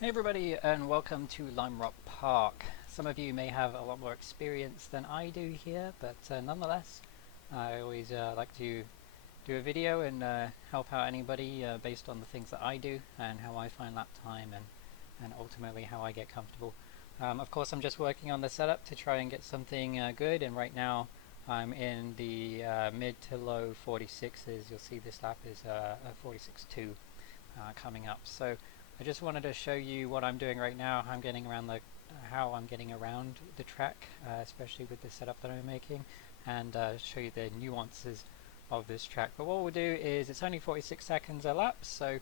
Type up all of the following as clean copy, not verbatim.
Hey everybody, and welcome to Lime Rock Park. Some of you may have a lot more experience than I do here, but nonetheless, I always like to do a video and help out anybody based on the things that I do and how I find lap time and ultimately how I get comfortable. Of course, I'm just working on the setup to try and get something good, and right now I'm in the mid to low 46s. You'll see this lap is a 46.2 coming up. So I just wanted to show you what I'm doing right now, how I'm getting around the track, especially with the setup that I'm making, and show you the nuances of this track. But what we'll do is, it's only 46 seconds a lap, so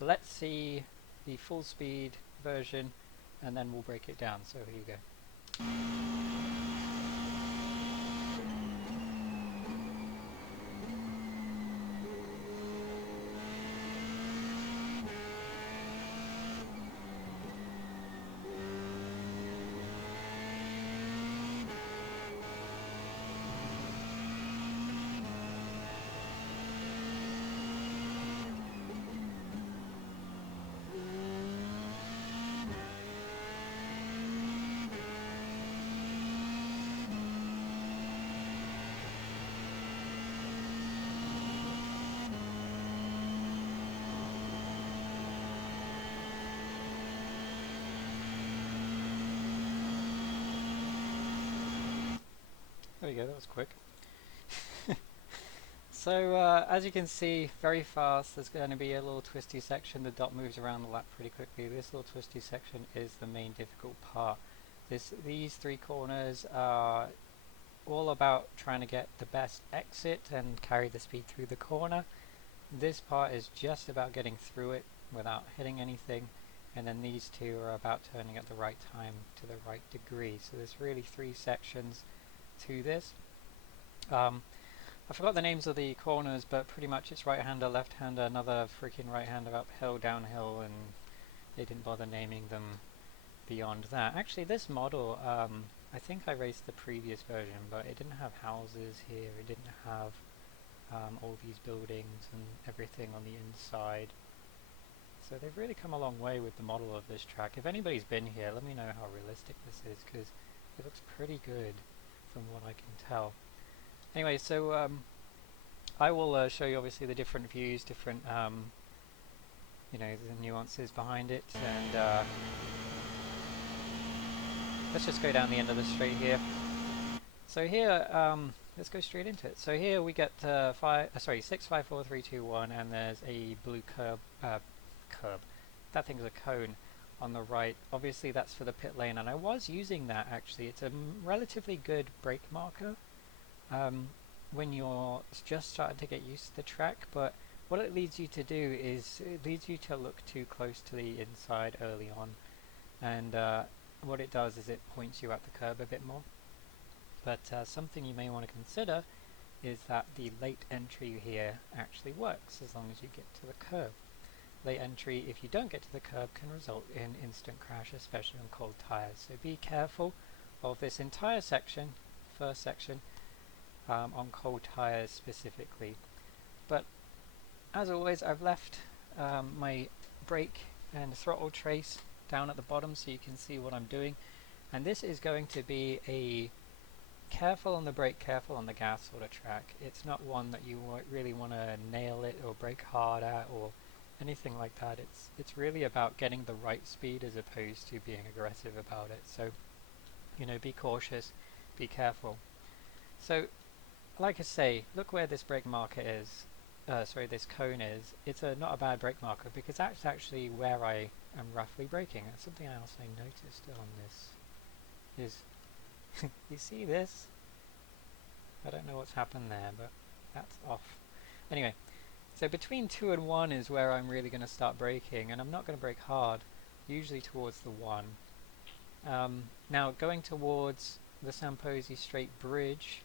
let's see the full speed version and then we'll break it down. So here you go. There we go, that was quick. So as you can see, very fast. There's going to be a little twisty section. The dot moves around the lap pretty quickly. This little twisty section is the main difficult part. These three corners are all about trying to get the best exit and carry the speed through the corner. This part is just about getting through it without hitting anything, and then these two are about turning at the right time to the right degree. So there's really three sections to this. I forgot the names of the corners, but pretty much it's right-hander, left-hander, another freaking right-hander, uphill, downhill, and they didn't bother naming them beyond that. Actually, this model, I think I raced the previous version, but it didn't have houses here, it didn't have all these buildings and everything on the inside. So they've really come a long way with the model of this track. If anybody's been here, let me know how realistic this is, because it looks pretty good from what I can tell. Anyway, so I will show you obviously the different views, different you know, the nuances behind it, and let's just go down the end of the straight here. So here, let's go straight into it. So here we get 6, 5, 4, 3, 2, 1, and there's a blue curb. That thing's a cone on the right. Obviously that's for the pit lane, and I was using that actually. It's a relatively good brake marker when you're just starting to get used to the track, but what it leads you to do is it leads you to look too close to the inside early on, and what it does is it points you at the curb a bit more. But something you may want to consider is that the late entry here actually works as long as you get to the curb. Late entry, if you don't get to the curb, can result in instant crash, especially on cold tires. So be careful of this entire section, first section, on cold tires specifically. But as always, I've left my brake and throttle trace down at the bottom so you can see what I'm doing. And this is going to be a careful on the brake, careful on the gas sort of track. It's not one that you really want to nail it or brake hard at or anything like that. It's really about getting the right speed as opposed to being aggressive about it. So, you know, be cautious, be careful. So, like I say, look where this brake marker is. This cone is. It's not a bad brake marker because that's actually where I am roughly braking. That's something else I noticed on this is you see this? I don't know what's happened there, but that's off. Anyway, so between 2 and 1 is where I'm really going to start braking, and I'm not going to brake hard, usually towards the 1. Now going towards the Samposi Straight Bridge,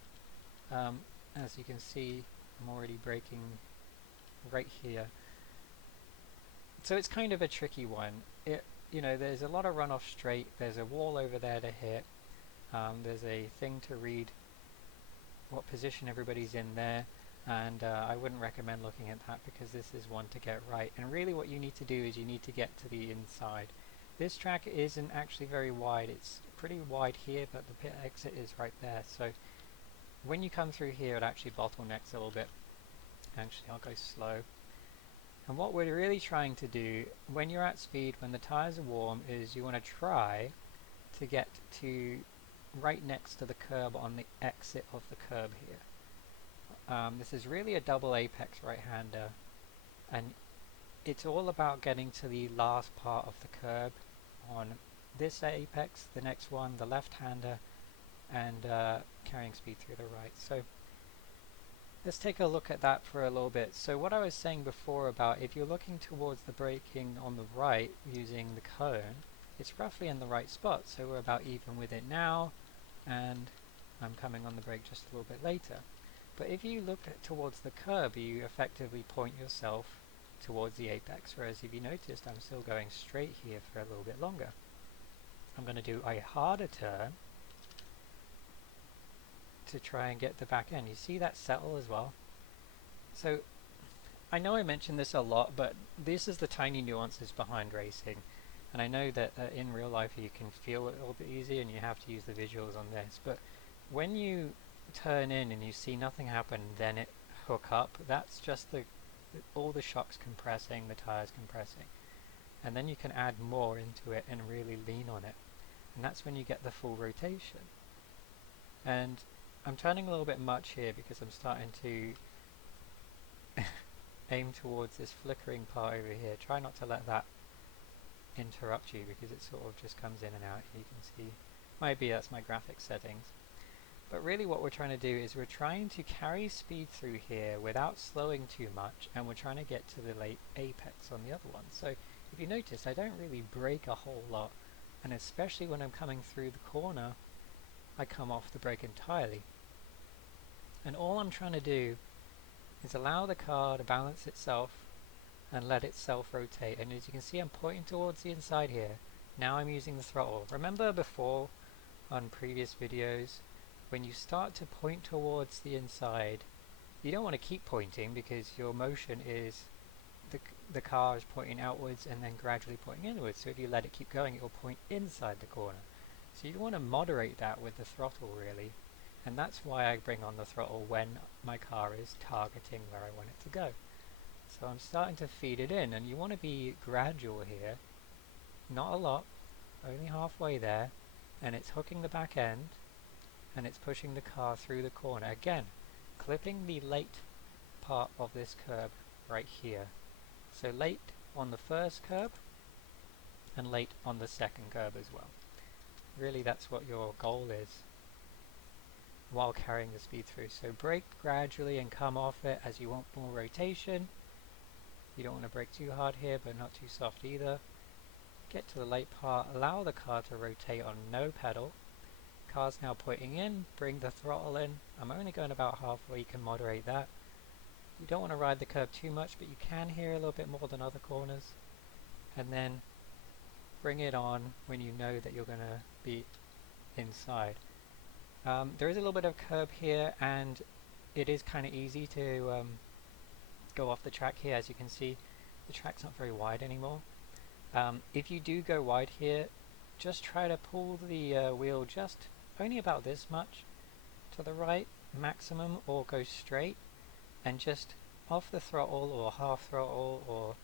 as you can see, I'm already braking right here. So it's kind of a tricky one. You know, there's a lot of runoff straight, there's a wall over there to hit, there's a thing to read what position everybody's in there, and I wouldn't recommend looking at that because this is one to get right. And really what you need to do is you need to get to the inside. This track isn't actually very wide. It's pretty wide here, but the pit exit is right there. So when you come through here, it actually bottlenecks a little bit. Actually, I'll go slow. And what we're really trying to do when you're at speed, when the tires are warm, is you want to try to get to right next to the curb on the exit of the curb here. This is really a double apex right-hander, and it's all about getting to the last part of the curb on this apex, the next one, the left-hander, and carrying speed through the right. So let's take a look at that for a little bit. So what I was saying before about if you're looking towards the braking on the right using the cone, it's roughly in the right spot. So we're about even with it now, and I'm coming on the brake just a little bit later. But if you look towards the curb, you effectively point yourself towards the apex, whereas if you noticed, I'm still going straight here for a little bit longer. I'm going to do a harder turn to try and get the back end. You see that settle as well? So I know I mentioned this a lot, but this is the tiny nuances behind racing. And I know that in real life you can feel it a little bit easier and you have to use the visuals on this. But when you turn in and you see nothing happen, then it hook up, that's just all the shocks compressing, the tires compressing. And then you can add more into it and really lean on it. And that's when you get the full rotation. And I'm turning a little bit much here because I'm starting to aim towards this flickering part over here. Try not to let that interrupt you because it sort of just comes in and out. You can see, maybe that's my graphics settings. But really what we're trying to do is we're trying to carry speed through here without slowing too much, and we're trying to get to the late apex on the other one. So if you notice, I don't really brake a whole lot, and especially when I'm coming through the corner, I come off the brake entirely. And all I'm trying to do is allow the car to balance itself and let itself rotate. And as you can see, I'm pointing towards the inside here. Now I'm using the throttle. Remember before on previous videos, when you start to point towards the inside, you don't want to keep pointing because your motion is the car is pointing outwards and then gradually pointing inwards. So if you let it keep going, it will point inside the corner. So you want to moderate that with the throttle really. And that's why I bring on the throttle when my car is targeting where I want it to go. So I'm starting to feed it in, and you want to be gradual here, not a lot, only halfway there, and it's hooking the back end, and it's pushing the car through the corner. Again, clipping the late part of this curb right here. So late on the first curb, and late on the second curb as well. Really that's what your goal is while carrying the speed through. So brake gradually and come off it as you want more rotation. You don't want to brake too hard here, but not too soft either. Get to the late part, allow the car to rotate on no pedal. Car's now pointing in, bring the throttle in. I'm only going about halfway, you can moderate that. You don't want to ride the curb too much, but you can here a little bit more than other corners. And then bring it on when you know that you're going to be inside. There is a little bit of curb here, and it is kind of easy to go off the track here. As you can see, the track's not very wide anymore. If you do go wide here, just try to pull the wheel just only about this much to the right maximum, or go straight and just off the throttle or half throttle, or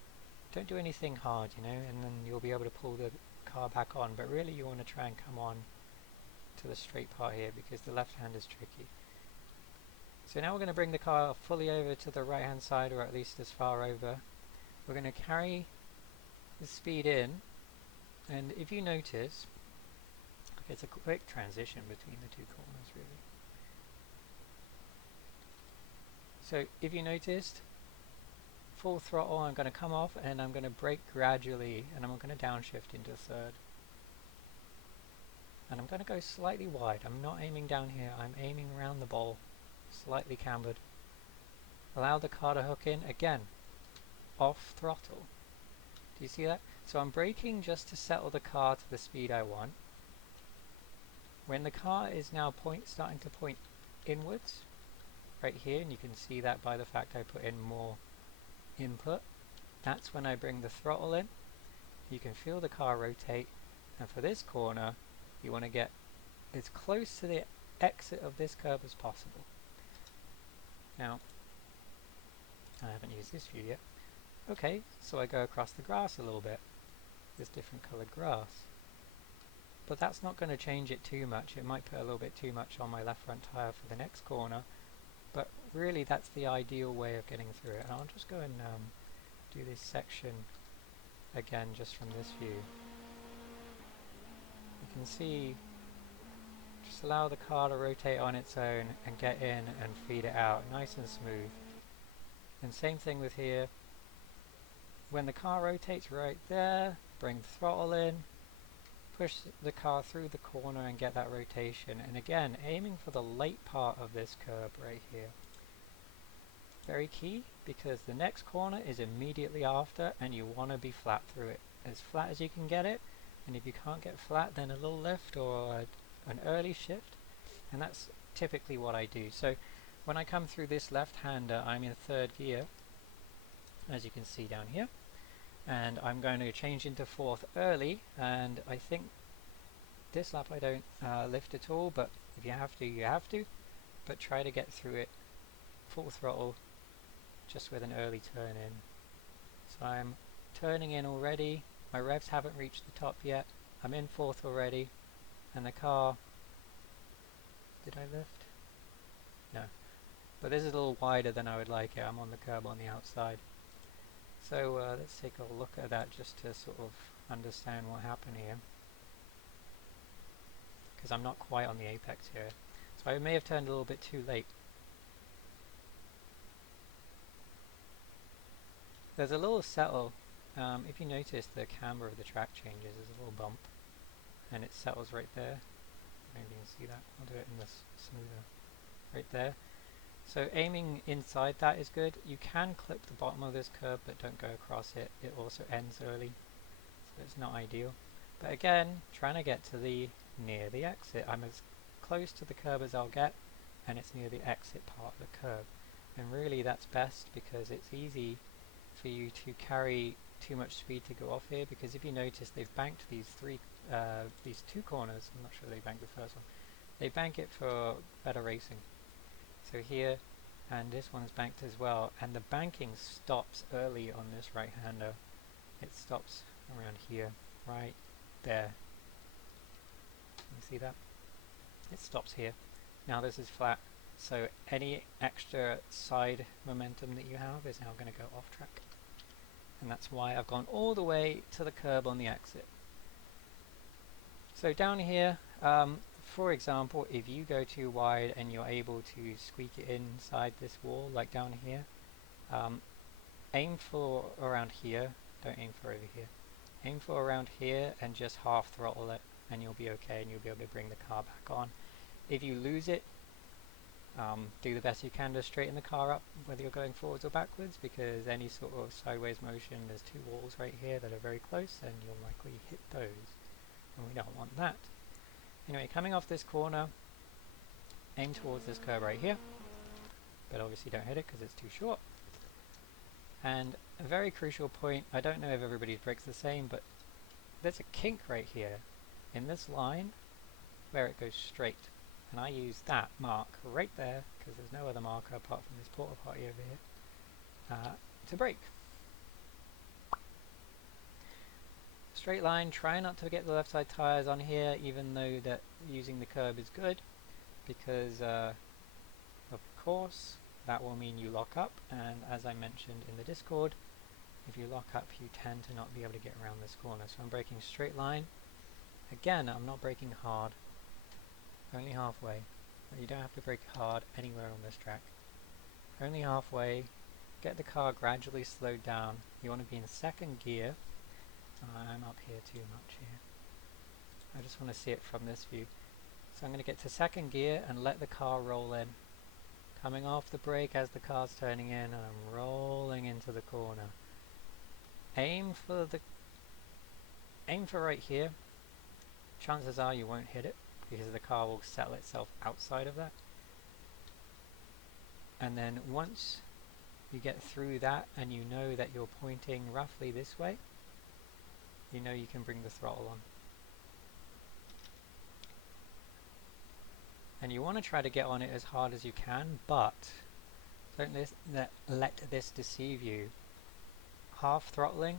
don't do anything hard, you know, and then you'll be able to pull the car back on. But really you want to try and come on to the straight part here because the left hand is tricky. So now we're going to bring the car fully over to the right hand side, or at least as far over. We're going to carry the speed in, and if you notice, okay, it's a quick transition between the two corners really. So if you noticed, full throttle, I'm going to come off and I'm going to brake gradually, and I'm going to downshift into third. And I'm going to go slightly wide. I'm not aiming down here, I'm aiming around the bowl, slightly cambered. Allow the car to hook in, again, off throttle. Do you see that? So I'm braking just to settle the car to the speed I want. When the car is now starting to point inwards, right here, and you can see that by the fact I put in more input, that's when I bring the throttle in, you can feel the car rotate, and for this corner you want to get as close to the exit of this curb as possible. Now, I haven't used this view yet. Okay, so I go across the grass a little bit, this different coloured grass. But that's not going to change it too much. It might put a little bit too much on my left front tyre for the next corner, but really that's the ideal way of getting through it. And I'll just go and do this section again just from this view. You can see, just allow the car to rotate on its own and get in and feed it out nice and smooth. And same thing with here. When the car rotates right there, bring the throttle in, push the car through the corner and get that rotation. And again, aiming for the late part of this curb right here. Very key, because the next corner is immediately after and you want to be flat through it. As flat as you can get it, and if you can't get flat, then a little lift or an early shift. And that's typically what I do. So when I come through this left-hander, I'm in third gear, as you can see down here. And I'm going to change into fourth early, and I think this lap I don't lift at all, but if you have to, you have to. But try to get through it full throttle, just with an early turn in. So I'm turning in already, my revs haven't reached the top yet, I'm in fourth already, and the car, did I lift? No. But this is a little wider than I would like it, I'm on the curb on the outside. So let's take a look at that just to sort of understand what happened here. Because I'm not quite on the apex here. So I may have turned a little bit too late. There's a little settle. If you notice, the camber of the track changes. There's a little bump. And it settles right there. Maybe you can see that. I'll do it in this smoother. Right there. So aiming inside that is good. You can clip the bottom of this curb, but don't go across it. It also ends early, so it's not ideal. But again, trying to get to near the exit. I'm as close to the curb as I'll get, and it's near the exit part of the curb. And really that's best because it's easy for you to carry too much speed to go off here, because if you notice they've banked these two corners. I'm not sure they banked the first one. They bank it for better racing. So here, and this one's banked as well, and the banking stops early on this right-hander. It stops around here, right there. You see that? It stops here. Now this is flat, so any extra side momentum that you have is now going to go off track. And that's why I've gone all the way to the curb on the exit. So down here, for example, if you go too wide and you're able to squeak it inside this wall, like down here, aim for around here, don't aim for over here. Aim for around here and just half throttle it, and you'll be okay, and you'll be able to bring the car back on. If you lose it, do the best you can to straighten the car up, whether you're going forwards or backwards, because any sort of sideways motion, there's two walls right here that are very close, and you'll likely hit those, and we don't want that. Anyway, coming off this corner, aim towards this curve right here, but obviously don't hit it because it's too short. And a very crucial point, I don't know if everybody's brake's the same, but there's a kink right here in this line where it goes straight. And I use that mark right there, because there's no other marker apart from this porta potty over here, to brake. Straight line, try not to get the left side tyres on here, even though that using the curb is good, because of course that will mean you lock up, and as I mentioned in the Discord, if you lock up you tend to not be able to get around this corner. So I'm braking straight line. Again, I'm not braking hard, only halfway. You don't have to brake hard anywhere on this track. Only halfway. Get the car gradually slowed down. You want to be in second gear. I'm up here too much here. I just want to see it from this view. So I'm going to get to second gear and let the car roll in. Coming off the brake as the car's turning in, and I'm rolling into the corner. Aim for right here. Chances are you won't hit it, because the car will settle itself outside of that. And then once you get through that and you know that you're pointing roughly this way, you know you can bring the throttle on. And you want to try to get on it as hard as you can, but don't let this deceive you. Half throttling,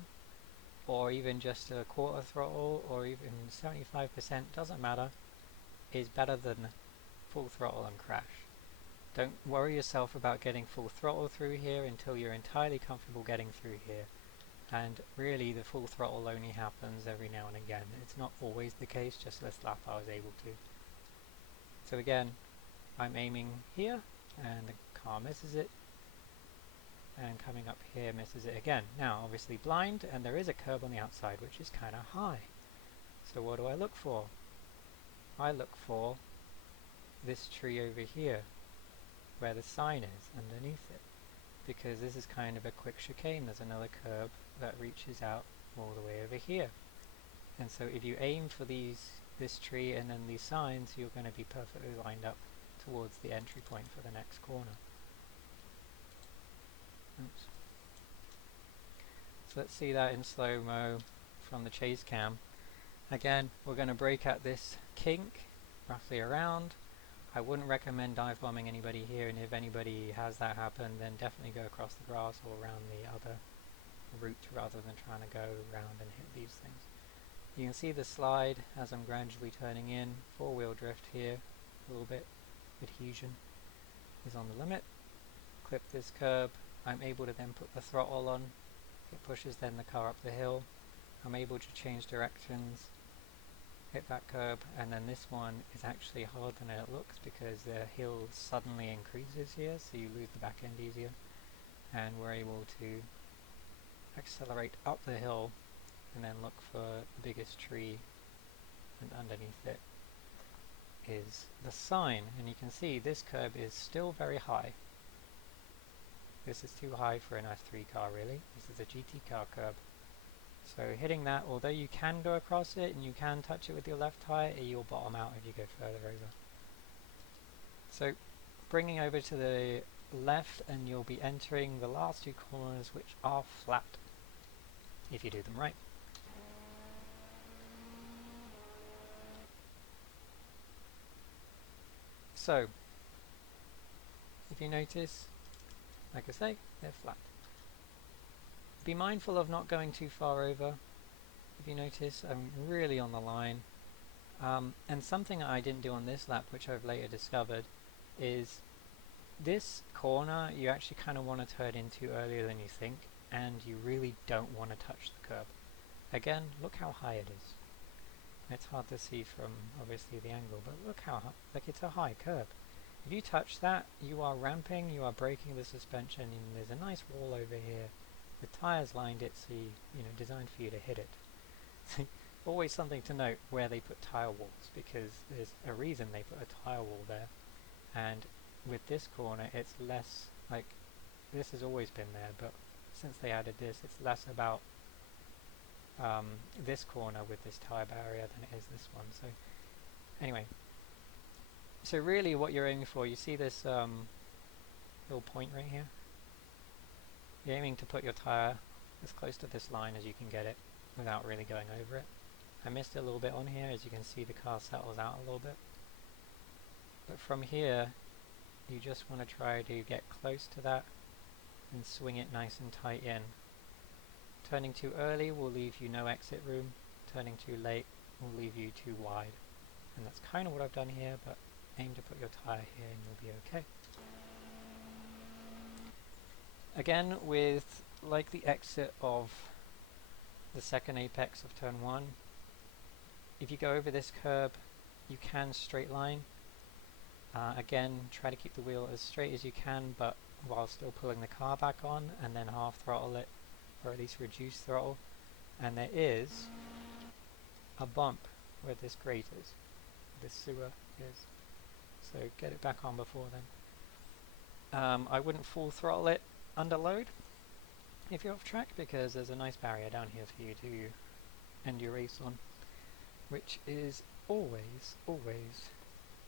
or even just a quarter throttle, or even 75%, doesn't matter, is better than full throttle and crash. Don't worry yourself about getting full throttle through here until you're entirely comfortable getting through here. And really the full throttle only happens every now and again. It's not always the case, just this lap I was able to. So again, I'm aiming here, and the car misses it, and coming up here misses it again. Now obviously blind, and there is a curb on the outside which is kind of high. So what do I look for? I look for this tree over here, where the sign is underneath it, because this is kind of a quick chicane. There's another curb that reaches out all the way over here. And so if you aim for this tree and then these signs, you're going to be perfectly lined up towards the entry point for the next corner. Oops. So let's see that in slow-mo from the chase cam. Again, we're going to brake at this kink roughly around. I wouldn't recommend dive bombing anybody here, and if anybody has that happen, then definitely go across the grass or around the other route rather than trying to go around and hit these things. You can see the slide as I'm gradually turning in. Four-wheel drift here a little bit. Adhesion is on the limit. Clip this curb. I'm able to then put the throttle on. It pushes then the car up the hill. I'm able to change directions, hit that curb, and then this one is actually harder than it looks because the hill suddenly increases here, so you lose the back end easier. And we're able to accelerate up the hill and then look for the biggest tree, and underneath it is the sign. And you can see this curb is still very high. This is too high for an F3 car really. This is a GT car curb. So hitting that, although you can go across it and you can touch it with your left tire, you'll bottom out if you go further over. So bringing over to the left, and you'll be entering the last two corners, which are flat if you do them right. So if you notice, like I say, they're flat. Be mindful of not going too far over. If you notice, I'm really on the line. And something I didn't do on this lap, which I've later discovered, is this corner you actually kind of want to turn into earlier than you think, and you really don't want to touch the curb. Again, look how high it is. It's hard to see from obviously the angle, but look how high, like it's a high curb. If you touch that, you are ramping, you are breaking the suspension, and there's a nice wall over here. The tires lined it, so you know, designed for you to hit it. Always something to note where they put tire walls, because there's a reason they put a tire wall there. And with this corner, it's less like, this has always been there, but since they added this, it's less about this corner with this tire barrier than it is this one. So anyway, so really what you're aiming for, you see this little point right here? You're aiming to put your tire as close to this line as you can get it without really going over it. I missed a little bit on here. As you can see, the car settles out a little bit. But from here, you just want to try to get close to that and swing it nice and tight in. Turning too early will leave you no exit room. Turning too late will leave you too wide. And that's kind of what I've done here, but aim to put your tire here and you'll be okay. Again, with like the exit of the second apex of turn 1, if you go over this curb, you can straight line. Again, try to keep the wheel as straight as you can, but while still pulling the car back on, and then half throttle it, or at least reduce throttle. And there is a bump where this grate is, this sewer is. So get it back on before then. I wouldn't full throttle it under load if you're off track, because there's a nice barrier down here for you to end your race on, which is always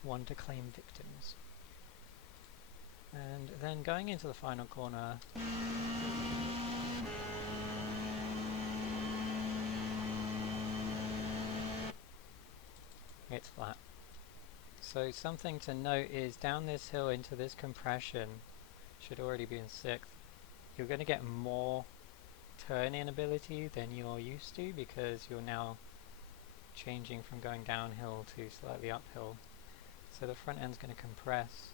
one to claim victims. And then going into the final corner, it's flat. So something to note is down this hill into this compression, should already be in 6th, you're going to get more turn-in ability than you're used to because you're now changing from going downhill to slightly uphill. So the front end's going to compress.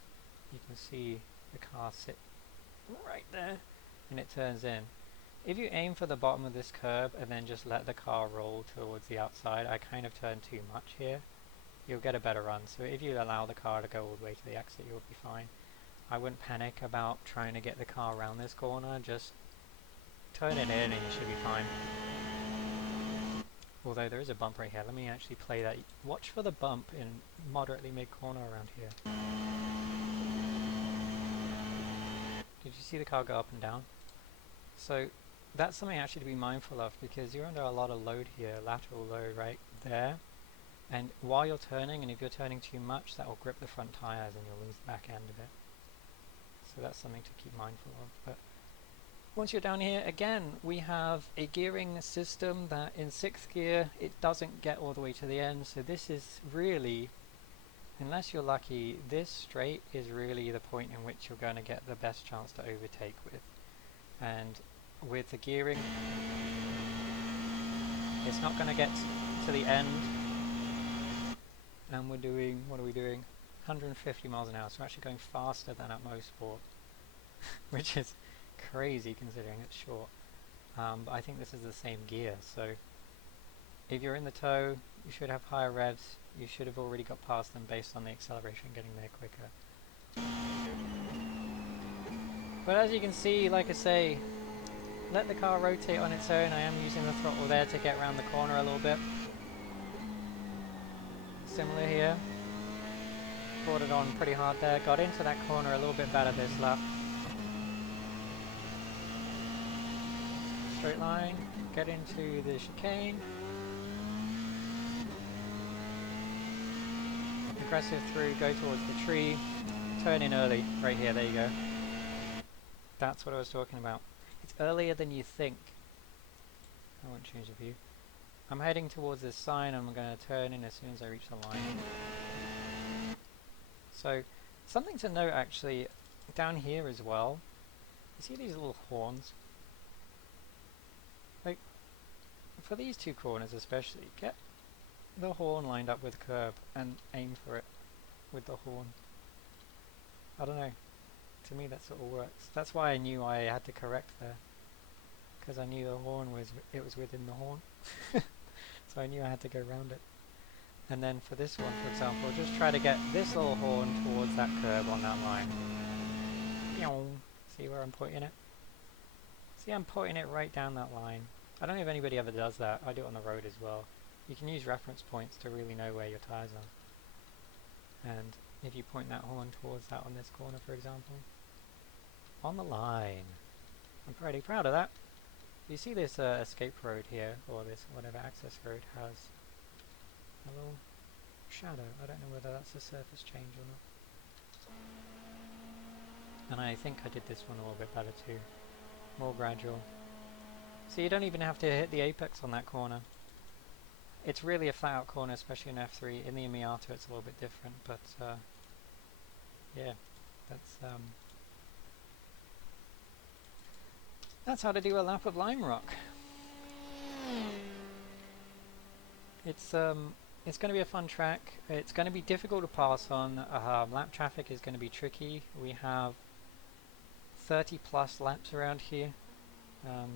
You can see the car sit right there and it turns in. If you aim for the bottom of this curb and then just let the car roll towards the outside, I kind of turned too much here, you'll get a better run. So if you allow the car to go all the way to the exit, you'll be fine. I wouldn't panic about trying to get the car around this corner, just turn it in and you should be fine. Although there is a bump right here, let me actually play that. Watch for the bump in moderately mid-corner around here. Did you see the car go up and down? So that's something actually to be mindful of because you're under a lot of load here, lateral load right there. And while you're turning, and if you're turning too much, that will grip the front tyres and you'll lose the back end of it. So that's something to keep mindful of. But once you're down here, again, we have a gearing system that in 6th gear, it doesn't get all the way to the end. So this is really, unless you're lucky, this straight is really the point in which you're going to get the best chance to overtake with. And with the gearing, it's not going to get to the end. And we're doing, what are we doing? 150 miles an hour, so we're actually going faster than at Mosport, which is crazy considering it's short. But I think this is the same gear, so if you're in the tow, you should have higher revs. You should have already got past them based on the acceleration getting there quicker. But as you can see, like I say, let the car rotate on its own. I am using the throttle there to get around the corner a little bit. Similar here. Brought it on pretty hard there. Got into that corner a little bit better this lap. Straight line. Get into the chicane. Aggressive through. Go towards the tree. Turn in early. Right here. There you go. That's what I was talking about. It's earlier than you think. I won't change the view. I'm heading towards this sign and I'm going to turn in as soon as I reach the line. So, something to note actually, down here as well, you see these little horns? Like, for these two corners especially, get the horn lined up with the curb and aim for it with the horn. I don't know, to me that sort of works. That's why I knew I had to correct there, because I knew the horn was, it was within the horn. So I knew I had to go around it. And then for this one, for example, just try to get this little horn towards that curb on that line. See where I'm pointing it? See, I'm pointing it right down that line. I don't know if anybody ever does that. I do it on the road as well. You can use reference points to really know where your tyres are. And if you point that horn towards that on this corner, for example, on the line. I'm pretty proud of that. You see this escape road here, or this whatever access road has a little shadow. I don't know whether that's a surface change or not. And I think I did this one a little bit better too. More gradual. So you don't even have to hit the apex on that corner. It's really a flat out corner, especially in F3. In the Miata it's a little bit different, but yeah, that's how to do a lap of Lime Rock. It's going to be a fun track. It's going to be difficult to pass on. Lap traffic is going to be tricky. We have 30 plus laps around here,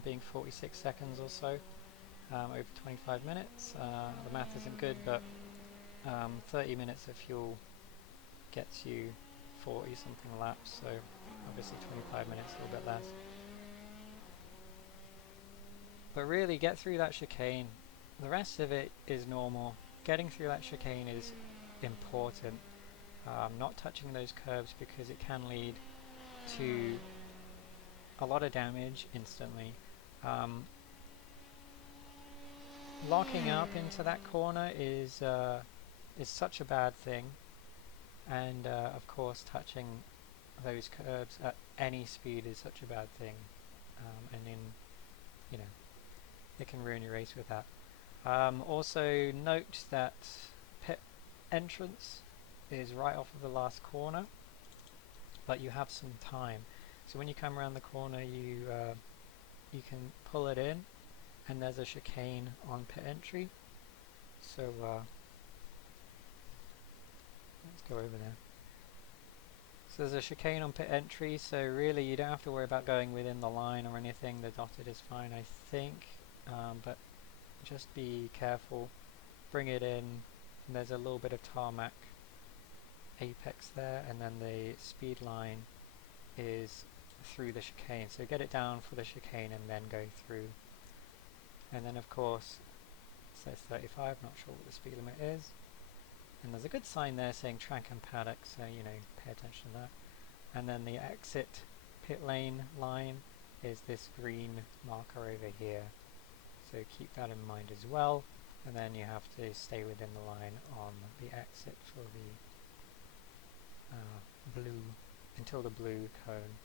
being 46 seconds or so, over 25 minutes. The math isn't good, but 30 minutes of fuel gets you 40 something laps, so obviously 25 minutes, a little bit less. But really get through that chicane. The rest of it is normal. Getting through that chicane is important. Not touching those curves because it can lead to a lot of damage instantly. Locking up into that corner is such a bad thing, and of course touching those curbs at any speed is such a bad thing, and it can ruin your race with that. Also note that entrance is right off of the last corner, but you have some time. So when you come around the corner, you can pull it in, and there's a chicane on pit entry. So let's go over there. So there's a chicane on pit entry, so really you don't have to worry about going within the line or anything. The dotted is fine, I think, but just be careful. Bring it in, and there's a little bit of tarmac apex there, and then the speed line is through the chicane. So get it down for the chicane and then go through. And then of course it says 35, not sure what the speed limit is. And there's a good sign there saying track and paddock, so you know, pay attention to that. And then the exit pit lane line is this green marker over here. So keep that in mind as well. And then you have to stay within the line on the exit for the blue, until the blue cone.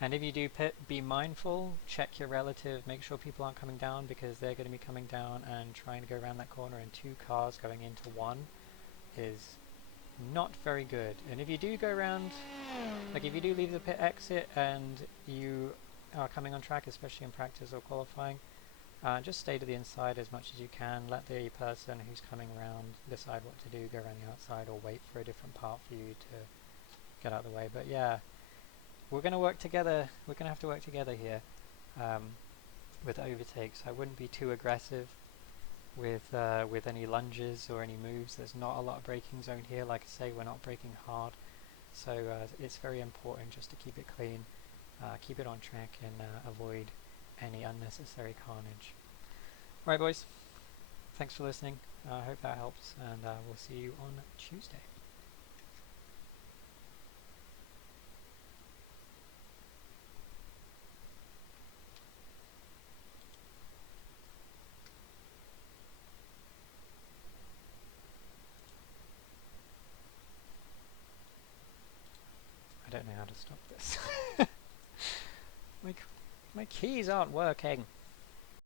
And if you do pit, be mindful, check your relative, make sure people aren't coming down, because they're going to be coming down and trying to go around that corner, and two cars going into one is not very good. And if you do go around, like if you do leave the pit exit and you are coming on track, especially in practice or qualifying, just stay to the inside as much as you can. Let the person who's coming around decide what to do, go around the outside or wait for a different part for you to get out of the way. But yeah, we're going to work together. We're going to have to work together here with overtakes. I wouldn't be too aggressive with any lunges or any moves. There's not a lot of braking zone here. Like I say, we're not braking hard, so it's very important just to keep it clean, keep it on track, and avoid any unnecessary carnage. Alright boys, thanks for listening. I hope that helps, and we'll see you on Tuesday. I don't know how to stop this. My keys aren't working.